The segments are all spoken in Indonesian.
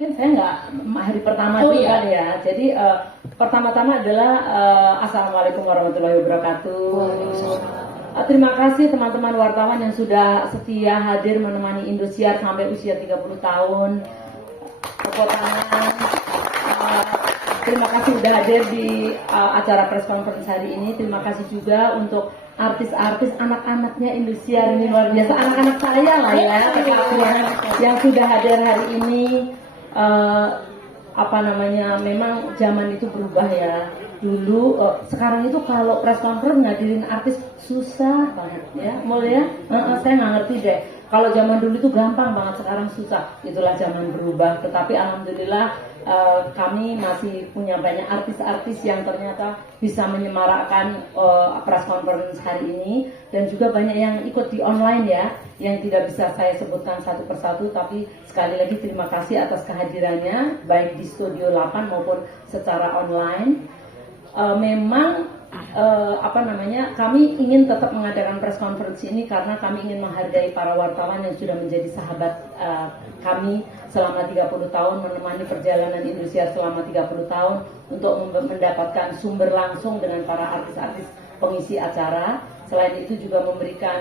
Mungkin saya nggak hari pertama dulu kan ya. Jadi pertama-tama adalah Assalamualaikum warahmatullahi wabarakatuh. Terima kasih teman-teman wartawan yang sudah setia hadir menemani Indosiar sampai usia 30 tahun. Tepuk tangan. Terima kasih sudah hadir di acara press conference hari ini. Terima kasih juga untuk artis-artis anak-anaknya Indosiar, ini luar biasa, anak-anak saya lah ya yang sudah hadir hari ini. Memang zaman itu berubah ya. Dulu sekarang itu kalau press conference ngadirin artis susah banget ya, mulai ya. Saya nggak ngerti deh. Kalau zaman dulu itu gampang banget, sekarang susah. Itulah zaman berubah. Tetapi alhamdulillah kami masih punya banyak artis-artis yang ternyata bisa menyemarakkan press conference hari ini, dan juga banyak yang ikut di online ya, yang tidak bisa saya sebutkan satu persatu. Tapi sekali lagi terima kasih atas kehadirannya baik di Studio 8 maupun secara online. Kami ingin tetap mengadakan press conference ini karena kami ingin menghargai para wartawan yang sudah menjadi sahabat kami selama 30 tahun, menemani perjalanan Indosiar selama 30 tahun untuk mendapatkan sumber langsung dengan para artis-artis pengisi acara. Selain itu juga memberikan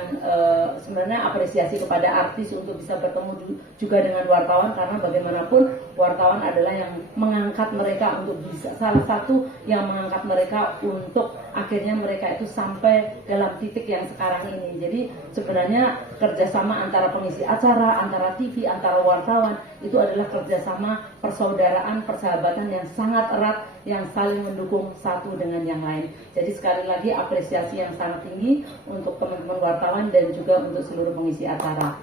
sebenarnya apresiasi kepada artis untuk bisa bertemu juga dengan wartawan, karena bagaimanapun wartawan adalah yang mengangkat mereka untuk bisa, salah satu yang mengangkat mereka untuk akhirnya mereka itu sampai dalam titik yang sekarang ini. Jadi sebenarnya kerjasama antara pengisi acara, antara TV, antara wartawan itu adalah kerjasama persaudaraan, persahabatan yang sangat erat, yang saling mendukung satu dengan yang lain. Jadi sekali lagi apresiasi yang sangat tinggi untuk teman-teman wartawan dan juga untuk seluruh pengisi acara.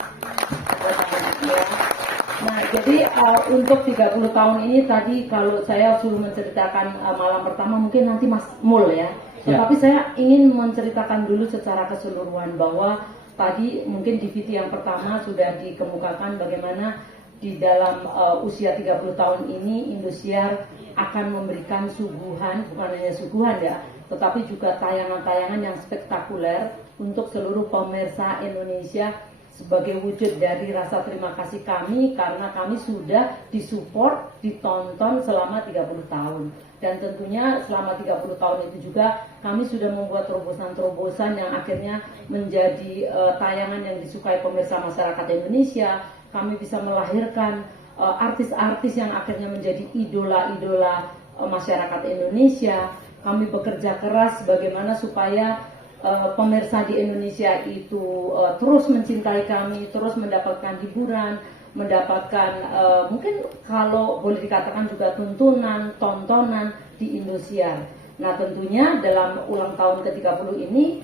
Nah, jadi untuk 30 tahun ini tadi kalau saya suruh menceritakan malam pertama mungkin nanti Mas Mul ya. Tetapi saya ingin menceritakan dulu secara keseluruhan bahwa tadi mungkin di VT yang pertama sudah dikemukakan bagaimana di dalam usia 30 tahun ini Indosiar akan memberikan suguhan, bukan hanya suguhan ya, tetapi juga tayangan-tayangan yang spektakuler untuk seluruh pemirsa Indonesia sebagai wujud dari rasa terima kasih kami karena kami sudah disupport, ditonton selama 30 tahun. Dan tentunya selama 30 tahun itu juga kami sudah membuat terobosan-terobosan yang akhirnya menjadi tayangan yang disukai pemirsa masyarakat Indonesia. Kami bisa melahirkan artis-artis yang akhirnya menjadi idola-idola masyarakat Indonesia. Kami bekerja keras bagaimana supaya pemirsa di Indonesia itu terus mencintai kami, terus mendapatkan hiburan, mendapatkan mungkin kalau boleh dikatakan juga tuntunan, tontonan di Indosiar. Nah tentunya dalam ulang tahun ke-30 ini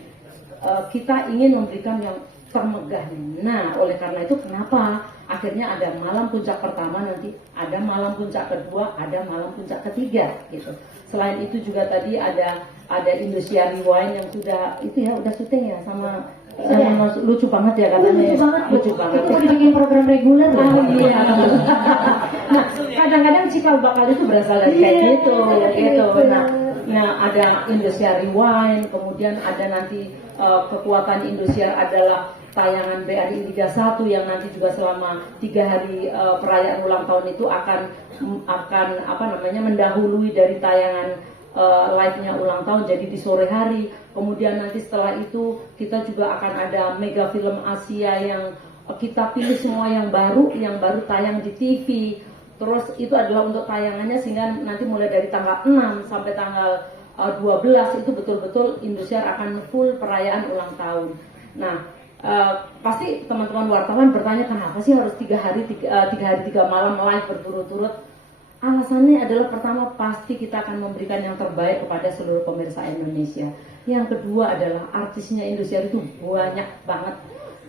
kita ingin memberikan yang termegahnya. Nah oleh karena itu kenapa akhirnya ada malam puncak pertama, nanti ada malam puncak kedua, ada malam puncak ketiga gitu. Selain itu juga tadi ada Indosiar Rewind yang sudah itu ya udah syuting ya sama lucu banget ya katanya. Lucu banget. Itu bikin program reguler lah. Iya. Nah, kadang-kadang cikal bakal itu berasal dari kayak gitu. Nah, ada Indosiar Rewind, kemudian ada nanti kekuatan Indosiar adalah tayangan BRI Liga 1 yang nanti juga selama 3 hari perayaan ulang tahun itu akan mendahului dari tayangan live-nya ulang tahun, jadi di sore hari. Kemudian nanti setelah itu kita juga akan ada mega film Asia yang kita pilih semua yang baru tayang di TV. Terus itu adalah untuk tayangannya sehingga nanti mulai dari tanggal 6 sampai tanggal 12 itu betul-betul Indosiar akan full perayaan ulang tahun. Nah, pasti teman-teman wartawan bertanya kenapa sih harus 3 hari 3 malam live berturut-turut. Alasannya adalah pertama pasti kita akan memberikan yang terbaik kepada seluruh pemirsa Indonesia. Yang kedua adalah artisnya Indosiar itu banyak banget.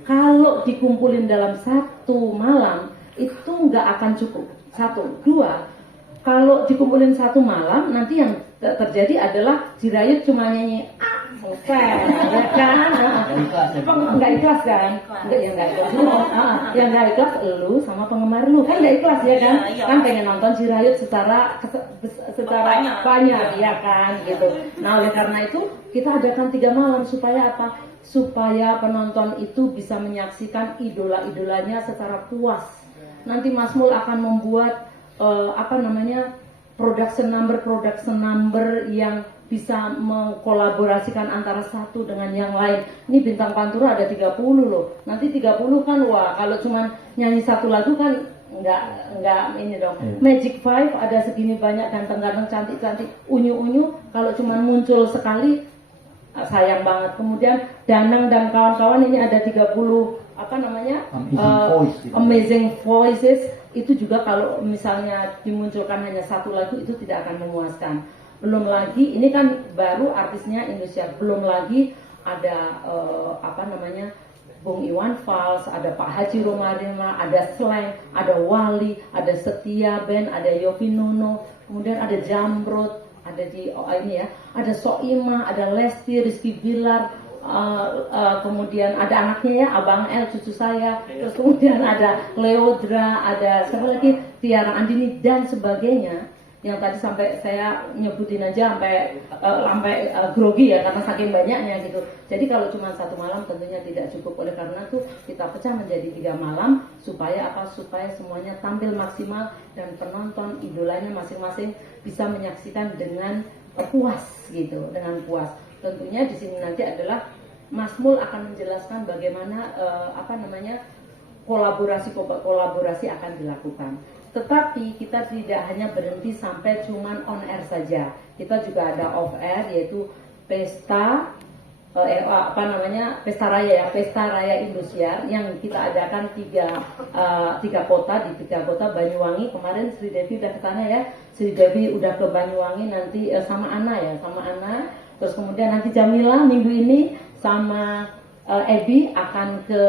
Kalau dikumpulin dalam satu malam itu nggak akan cukup. 1, 2, kalau dikumpulin satu malam nanti yang terjadi adalah Jirayut cuma nyanyi selesai, ya kan? Nggak ikhlas kan? Nggak ikhlas. Yang nggak ikhlas lu sama penggemar lu kan nggak ikhlas ya kan? Kan pengen nonton Jirayut secara banyak, ya kan? Gitu. Nah oleh karena itu kita adakan 3 malam supaya apa? Supaya penonton itu bisa menyaksikan idola-idolanya secara puas. Nanti Mas Mul akan membuat production number yang bisa mengkolaborasikan antara satu dengan yang lain. Ini Bintang Pantura ada 30 loh. Nanti 30 kan wah kalau cuma nyanyi satu lagu kan enggak ini dong. Magic Five ada segini banyak ganteng-ganteng cantik-cantik unyu-unyu kalau cuma muncul sekali sayang banget. Kemudian Danang dan kawan-kawan ini ada 30 Amazing Voices itu juga kalau misalnya dimunculkan hanya satu lagu itu tidak akan memuaskan. Belum lagi ini kan baru artisnya Indonesia, belum lagi ada Bung Iwan Fals, ada Pak Haji Romarima, ada Slang, ada Wali, ada Setia Band, ada Yofi Nuno, kemudian ada Jamrut, ada ada Soima, ada Lesti, Rizky Bilar, kemudian ada anaknya ya, Abang L, cucu saya, terus kemudian ada Leodra, ada siapa lagi, Tiara Andini dan sebagainya. Yang tadi sampai saya nyebutin aja sampai grogi ya karena saking banyaknya gitu. Jadi kalau cuma satu malam tentunya tidak cukup, oleh karena itu kita pecah menjadi 3 malam supaya semuanya tampil maksimal dan penonton idolanya masing-masing bisa menyaksikan dengan puas gitu, dengan puas. Tentunya di sini nanti adalah Mas Mul akan menjelaskan bagaimana kolaborasi akan dilakukan. Tetapi kita tidak hanya berhenti sampai cuman on air saja. Kita juga ada off air, yaitu pesta Pesta Raya ya, Pesta Raya Indosiar yang kita adakan tiga kota di 3 kota. Banyuwangi kemarin Sri Devi udah ke sana ya, Sri Devi udah ke Banyuwangi, nanti sama Ana. Terus kemudian nanti Jamila minggu ini sama Ebi akan ke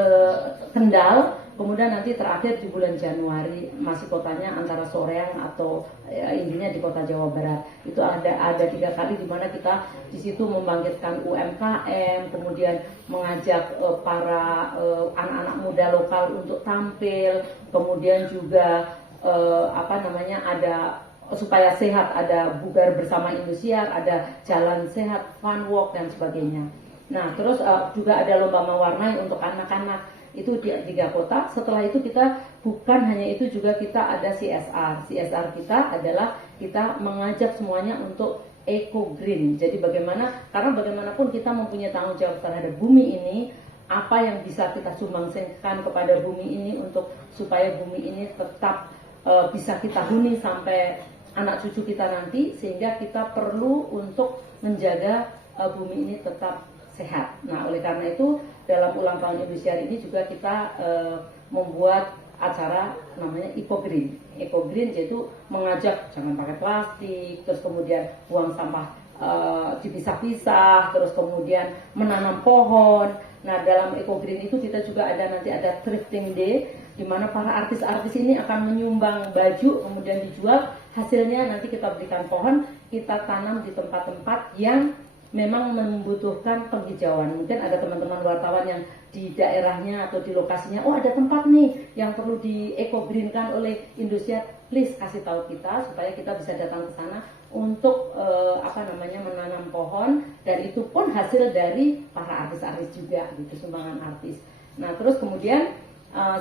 Kendal. Kemudian nanti terakhir di bulan Januari masih kotanya antara Soreang atau intinya di kota Jawa Barat. Itu ada 3 kali di mana kita di situ membangkitkan UMKM, kemudian mengajak para anak-anak muda lokal untuk tampil, kemudian juga ada supaya sehat, ada bugar bersama Indosiar, ada jalan sehat, fun walk dan sebagainya. Nah, terus juga ada lomba mewarnai untuk anak-anak. Itu di 3 kota. Setelah itu kita bukan hanya itu, juga kita ada CSR. CSR kita adalah kita mengajak semuanya untuk eco green. Jadi karena bagaimanapun kita mempunyai tanggung jawab terhadap bumi ini, apa yang bisa kita sumbangsikan kepada bumi ini untuk supaya bumi ini tetap bisa kita huni sampai anak cucu kita nanti, sehingga kita perlu untuk menjaga bumi ini tetap sehat. Nah, oleh karena itu dalam ulang tahun Indosiar ini juga kita membuat acara namanya Eco Green. Eco Green yaitu mengajak jangan pakai plastik, terus kemudian buang sampah dipisah-pisah, terus kemudian menanam pohon. Nah, dalam Eco Green itu kita juga nanti ada thrifting day, di mana para artis-artis ini akan menyumbang baju, kemudian dijual, hasilnya nanti kita berikan pohon, kita tanam di tempat-tempat yang memang membutuhkan penghijauan. Mungkin ada teman-teman wartawan yang di daerahnya atau di lokasinya, ada tempat nih yang perlu di eco greenkan oleh Indosiar, please kasih tahu kita supaya kita bisa datang ke sana untuk menanam pohon, dan itu pun hasil dari para artis-artis juga gitu, sumbangan artis. Nah, terus kemudian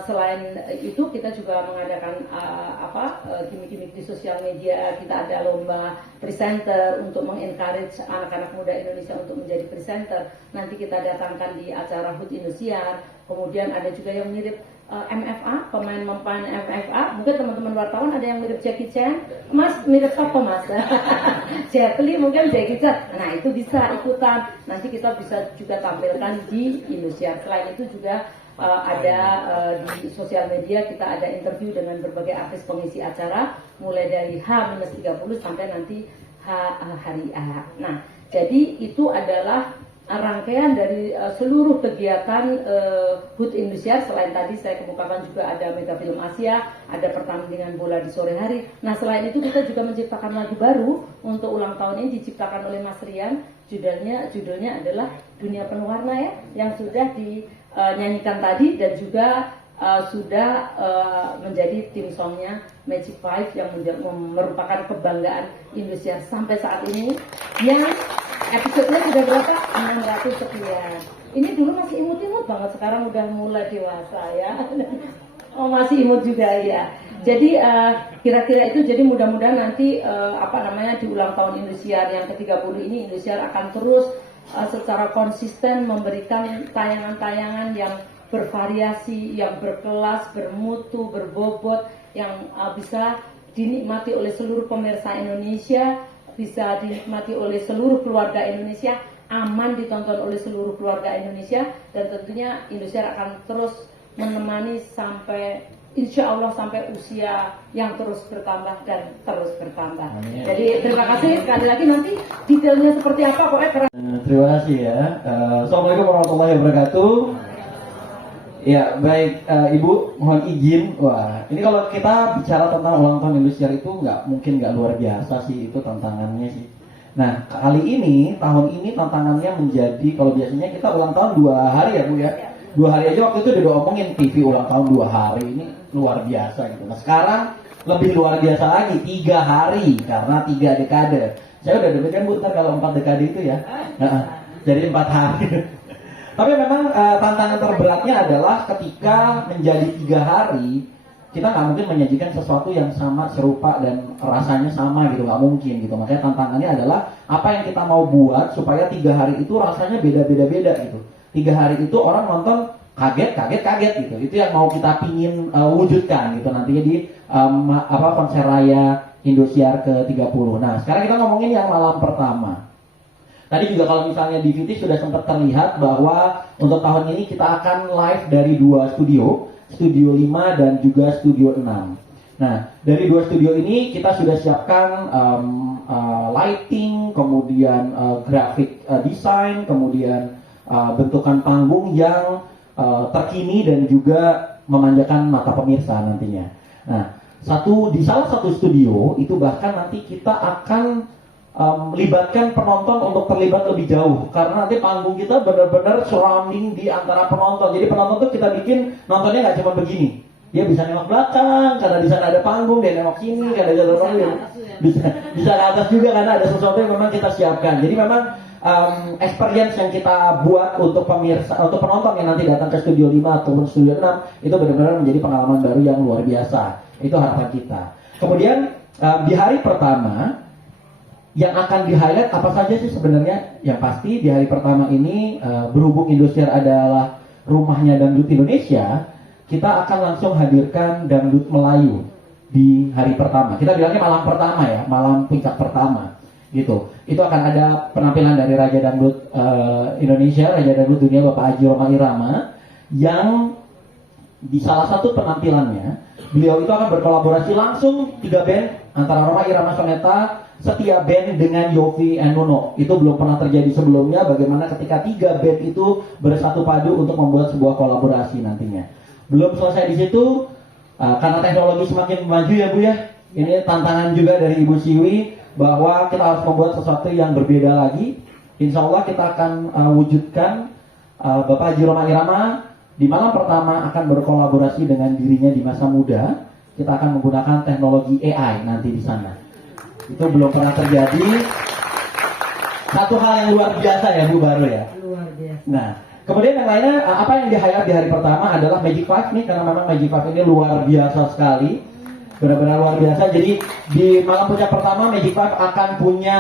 selain itu kita juga mengadakan gimmick-gimmick di sosial media. Kita ada lomba presenter untuk mengencourage anak-anak muda Indonesia untuk menjadi presenter. Nanti kita datangkan di acara HUT Indosiar. Kemudian ada juga yang mirip MFA, pemain MFA. Mungkin teman-teman wartawan ada yang mirip Jackie Chan. Mas mirip apa Mas? Jet Li mungkin Jackie Chan. Nah, itu bisa ikutan. Nanti kita bisa juga tampilkan di Indosiar. Selain itu juga di sosial media kita ada interview dengan berbagai artis pengisi acara mulai dari H-30 sampai nanti hari A. Nah, jadi itu adalah rangkaian dari seluruh kegiatan HUT Indosiar. Selain tadi saya kemukakan juga ada Mega Film Asia, ada pertandingan bola di sore hari. Nah selain itu kita juga menciptakan lagu baru untuk ulang tahun ini, diciptakan oleh Mas Rian. Judulnya adalah Dunia Penuh Warna ya, yang sudah dinyanyikan tadi dan juga sudah menjadi tim songnya Magic Five yang merupakan kebanggaan Indosiar sampai saat ini, yang episodenya sudah berapa? 600 sekian. Ini dulu masih imut-imut banget, sekarang udah mulai dewasa ya. Oh masih imut juga ya. Jadi kira-kira itu, jadi mudah-mudahan nanti di ulang tahun Indosiar yang ke-30 ini Indosiar akan terus secara konsisten memberikan tayangan-tayangan yang bervariasi, yang berkelas, bermutu, berbobot, yang bisa dinikmati oleh seluruh pemirsa Indonesia, bisa dinikmati oleh seluruh keluarga Indonesia, aman ditonton oleh seluruh keluarga Indonesia, dan tentunya Indosiar akan terus menemani sampai insya Allah sampai usia yang terus bertambah dan terus bertambah. Amin. Jadi terima kasih sekali lagi, nanti detailnya seperti apa pokoknya keren. Terima kasih ya. Assalamualaikum warahmatullahi wabarakatuh. Ya baik, Ibu mohon izin. Wah ini kalau kita bicara tentang ulang tahun Indosiar itu nggak luar biasa sih, itu tantangannya sih. Nah kali ini, tahun ini tantangannya menjadi, kalau biasanya kita ulang tahun 2 hari ya Bu ya, 2 hari aja waktu itu udah diomongin TV ulang tahun 2 hari, ini luar biasa gitu. Nah sekarang lebih luar biasa lagi, 3 hari karena 3 dekade. Saya udah demikian Bu, ntar kalau 4 dekade itu ya, jadi 4 hari. Tapi memang tantangan terberatnya adalah ketika menjadi 3 hari, kita nggak mungkin menyajikan sesuatu yang sama, serupa dan rasanya sama gitu, nggak mungkin gitu. Makanya tantangannya adalah apa yang kita mau buat supaya 3 hari itu rasanya beda-beda gitu. 3 hari itu orang nonton kaget gitu. Itu yang mau kita pingin wujudkan gitu nantinya di konser raya Indosiar ke-30. Nah sekarang kita ngomongin yang malam pertama. Tadi juga kalau misalnya di VT sudah sempat terlihat bahwa untuk tahun ini kita akan live dari 2 studio, Studio 5 dan juga Studio 6. Nah, dari 2 studio ini kita sudah siapkan lighting, kemudian graphic design, kemudian bentukan panggung yang terkini dan juga memanjakan mata pemirsa nantinya. Nah, di salah satu studio itu bahkan nanti kita akan melibatkan penonton untuk terlibat lebih jauh, karena nanti panggung kita benar-benar surrounding di antara penonton. Jadi penonton tuh kita bikin nontonnya nggak cuma begini, dia bisa nengok belakang karena di sana ada panggung, dia nengok sini karena ada panggung, bisa ke atas juga karena ada sesuatu yang memang kita siapkan. Jadi memang experience yang kita buat untuk pemirsa, untuk penonton yang nanti datang ke Studio 5 ataupun Studio 6 itu benar-benar menjadi pengalaman baru yang luar biasa. Itu harapan kita. Kemudian di hari pertama yang akan di-highlight apa saja sih sebenarnya? Yang pasti di hari pertama ini berhubung Indosiar adalah rumahnya dangdut Indonesia, kita akan langsung hadirkan dangdut Melayu di hari pertama. Kita bilangnya malam pertama ya, malam puncak pertama gitu. Itu akan ada penampilan dari Raja Dangdut Indonesia, Raja Dangdut Dunia Bapak Haji Rhoma Irama, yang di salah satu penampilannya beliau itu akan berkolaborasi langsung 3 band antara Rhoma Irama Soneta, Setia Band dengan Yofi and Nuno. Itu belum pernah terjadi sebelumnya, bagaimana ketika 3 band itu bersatu padu untuk membuat sebuah kolaborasi nantinya. Belum selesai di situ, karena teknologi semakin maju ya Bu ya, ini tantangan juga dari Ibu Siwi bahwa kita harus membuat sesuatu yang berbeda lagi. Insya Allah kita akan wujudkan Bapak Haji Rhoma Irama di malam pertama akan berkolaborasi dengan dirinya di masa muda. Kita akan menggunakan teknologi AI nanti di sana. Itu belum pernah terjadi. Satu hal yang luar biasa ya Bu, baru ya. Luar biasa. Nah, kemudian yang lainnya apa yang di-highlight di hari pertama adalah Magic Five nih, karena memang Magic Five ini luar biasa sekali. Benar-benar luar biasa. Jadi di malam puncak pertama Magic Five akan punya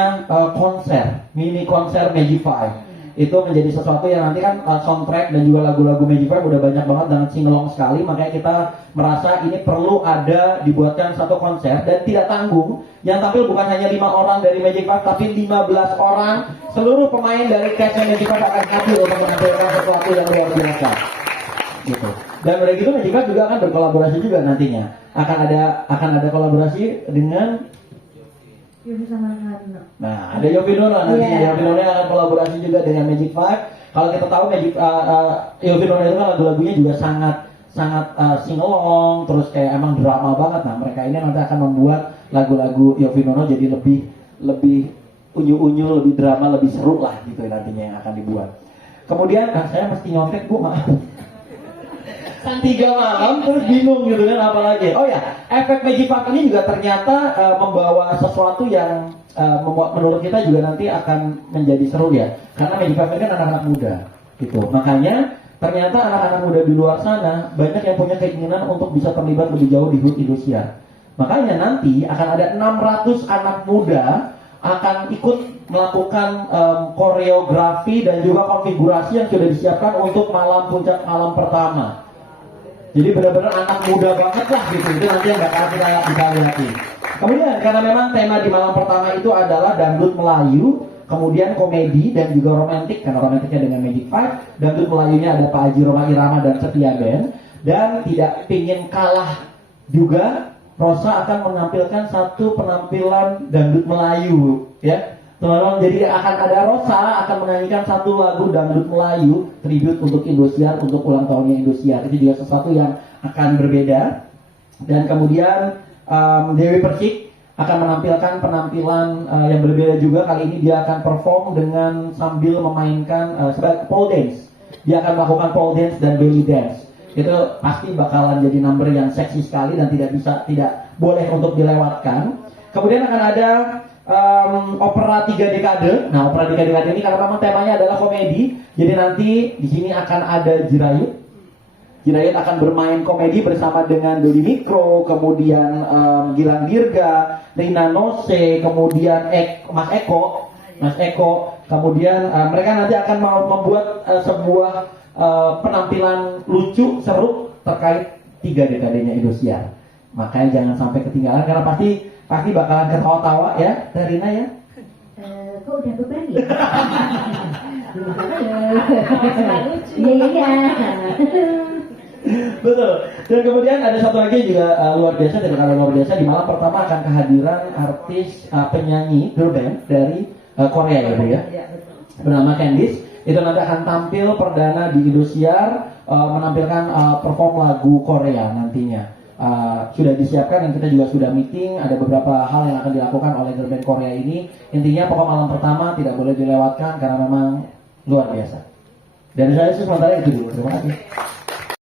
konser, mini konser Magic Five. Itu menjadi sesuatu yang nanti kan soundtrack dan juga lagu-lagu Magic Five udah banyak banget dan singelong sekali, makanya kita merasa ini perlu ada dibuatkan satu konser dan tidak tanggung, yang tampil bukan hanya 5 orang dari Magic Five tapi 15 orang, seluruh pemain dari castnya Magic Five akan hadir untuk menampilkan sesuatu yang luar biasa gitu. Dan dari itu Magic Five juga akan berkolaborasi juga nantinya, akan ada kolaborasi dengan Yofi sama Karno. Nah, ada Yofi Nono nanti. Iya. Yofi Nono yang akan kolaborasi juga dengan Magic Five. Kalau kita tahu Magic Yofi Nono itu kan lagu-lagunya juga sangat sing along, terus kayak emang drama banget. Nah, mereka ini nanti akan membuat lagu-lagu Yofi Nono jadi lebih unyu-unyu, lebih drama, lebih seru lah gitu nantinya yang akan dibuat. Kemudian, saya mesti nyontek Bu, maaf. 3 malam terus bingung gitu kan apalagi. Oh ya, efek Magic Five ini juga ternyata membawa sesuatu yang membuat menurut kita juga nanti akan menjadi seru ya. Karena Magic Five ini kan anak-anak muda gitu. Makanya ternyata anak-anak muda di luar sana banyak yang punya keinginan untuk bisa terlibat lebih jauh di HUT Indosiar. Makanya nanti akan ada 600 anak muda akan ikut melakukan koreografi dan juga konfigurasi yang sudah disiapkan untuk malam puncak malam pertama. Jadi benar-benar anak muda banget lah gitu. Itu nanti yang bakal kita lihat. Kemudian karena memang tema di malam pertama itu adalah dangdut Melayu, kemudian komedi dan juga romantik, karena romantiknya dengan Magic Five. Dangdut Melayunya ada Pak Haji Roma Irama dan Setia Band. Dan tidak ingin kalah juga, Rosa akan menampilkan satu penampilan dangdut Melayu, ya teman-teman. Jadi akan ada Rosa akan menyanyikan satu lagu dangdut Melayu tribute untuk Indosiar, untuk ulang tahunnya Indosiar. Itu juga sesuatu yang akan berbeda. Dan kemudian Dewi Persik akan menampilkan penampilan yang berbeda juga. Kali ini dia akan perform dengan sambil memainkan sebagai pole dance. Dia akan melakukan pole dance dan belly dance. Itu pasti bakalan jadi number yang seksi sekali dan tidak boleh untuk dilewatkan. Kemudian akan ada opera 3 dekade. Nah, opera 3 dekade ini karena memang temanya adalah komedi, jadi nanti di sini akan ada Jirayut. Jirayut akan bermain komedi bersama dengan Dodi Mikro, kemudian Gilang Dirga, Rina Nose, kemudian Mas Eko, kemudian mereka nanti akan membuat sebuah penampilan lucu, seru terkait 3 dekadenya Indosiar. Makanya jangan sampai ketinggalan karena pasti bakalan ketawa-tawa ya, Rina ya. Kok udah beban ya? Iya. Betul. Dan kemudian ada satu lagi juga luar biasa, tidak kalah luar biasa. Di malam pertama akan kehadiran artis penyanyi girl band dari Korea ya Bu ya. Bernama Candice. Itu nanti akan tampil perdana di Indosiar, menampilkan perform lagu Korea nantinya. Sudah disiapkan dan kita juga sudah meeting. Ada beberapa hal yang akan dilakukan oleh girl band Korea ini. Intinya pokok malam pertama tidak boleh dilewatkan karena memang luar biasa. Dari saya sih sementara itu dulu. Terima kasih.